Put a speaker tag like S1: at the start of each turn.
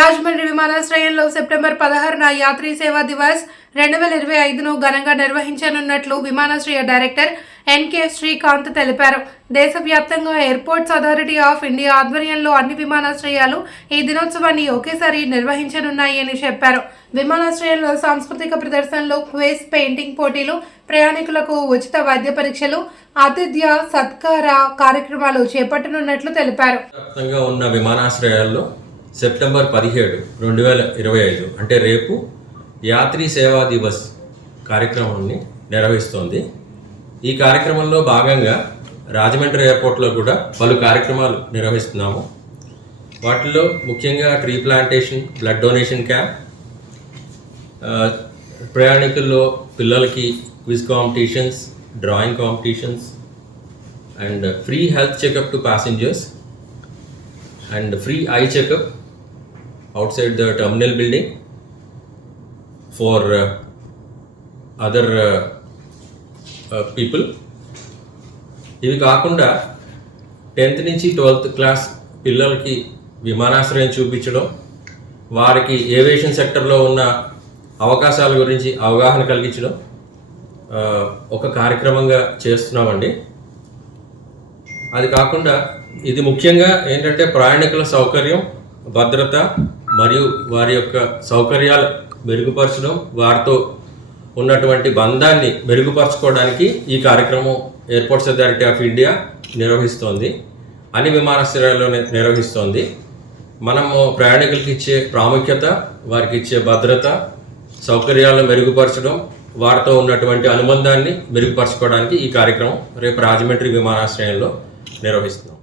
S1: రాజమండ్రి విమానాశ్రయంలో సెప్టెంబర్ పదహారున యాత్రీ సేవా దివస్ రెండు వేల ఇరవై ఐదును ఘనంగా నిర్వహించనున్నట్లు విమానాశ్రయ డైరెక్టర్ ఎన్కే శ్రీకాంత్ తెలిపారు. దేశవ్యాప్తంగా ఎయిర్పోర్ట్స్ అథారిటీ ఆఫ్ ఇండియా ఆధ్వర్యంలో అన్ని విమానాశ్రయాలు ఈ దినోత్సవాన్ని ఒకేసారి నిర్వహించనున్నాయి అని చెప్పారు. విమానాశ్రయంలో సాంస్కృతిక ప్రదర్శనలు క్వేస్ పెయింటింగ్ పోటీలు ప్రయాణికులకు ఉచిత వైద్య పరీక్షలు ఆతిథ్య సత్కార కార్యక్రమాలు చేపట్టనున్నట్లు తెలిపారు.
S2: ఉన్న విమానాశ్రయాల్లో సెప్టెంబర్ పదిహేడు రెండు వేల ఇరవై ఐదు. అంటే రేపు యాత్రీ సేవా దివస్ కార్యక్రమాన్ని నిర్వహిస్తోంది. ఈ కార్యక్రమంలో భాగంగా రాజమండ్రి ఎయిర్పోర్ట్లో కూడా పలు కార్యక్రమాలు నిర్వహిస్తున్నాము. వాటిల్లో ముఖ్యంగా tree plantation blood donation camp ప్రయాణికుల్లో పిల్లలకి quiz competitions drawing competitions and free health checkup to passengers and free eye checkup outside the terminal building for uh, other uh, uh, people. ఇవి కాకుండా టెన్త్ నుంచి ట్వెల్త్ క్లాస్ పిల్లలకి విమానాశ్రయం చూపించడం వారికి aviation సెక్టర్లో ఉన్న అవకాశాల గురించి అవగాహన కలిగించడం uh, ఒక కార్యక్రమంగా చేస్తున్నామండి. అది కాకుండా ఇది ముఖ్యంగా ఏంటంటే ప్రయాణికుల సౌకర్యం భద్రత మరియు వారి యొక్క సౌకర్యాలు మెరుగుపరచడం వారితో ఉన్నటువంటి బంధాన్ని మెరుగుపరచుకోవడానికి ఈ కార్యక్రమం ఎయిర్పోర్ట్స్ అథారిటీ ఆఫ్ ఇండియా నిర్వహిస్తోంది. అన్ని విమానాశ్రయాల్లో నిర్వహిస్తోంది. మనము ప్రయాణికులకి ఇచ్చే ప్రాముఖ్యత వారికి ఇచ్చే భద్రత సౌకర్యాలను మెరుగుపరచడం వారితో ఉన్నటువంటి అనుబంధాన్ని మెరుగుపరచుకోవడానికి ఈ కార్యక్రమం రేపు రాజమండ్రి విమానాశ్రయంలో నిర్వహిస్తున్నాం